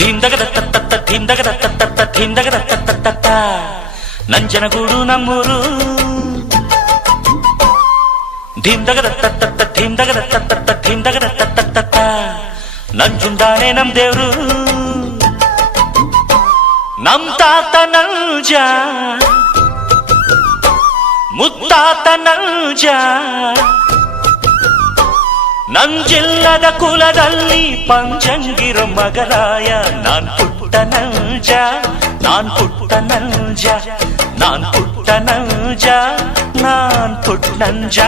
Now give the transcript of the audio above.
ಧೀಮ್ದಗದ ನಂಜನಗೂಡು ನಮ್ಮೂರು ಧೀಮ್ದಗದ ನಂಜುಂಡಾನೆ ನಮ್ ದೇವ್ರು ನಮ್ ತಾತ ನಂಜ ಮುತ್ತಾತ ನಂಜ ನಂಜಿಲ್ಲದ ಕುಲದಲ್ಲಿ ಪಂಚಂಗಿರೋ ಮಗರಾಯ ನಾನ್ ಪುಟ್ಟ ನಂಜ ನಾನ್ ಪುಟ್ಟ ನಂಜ ನಾನ್ ಪುಟ್ಟ ನಂಜ ನಾನ್ ಪುಟ್ಟ ನಂಜ.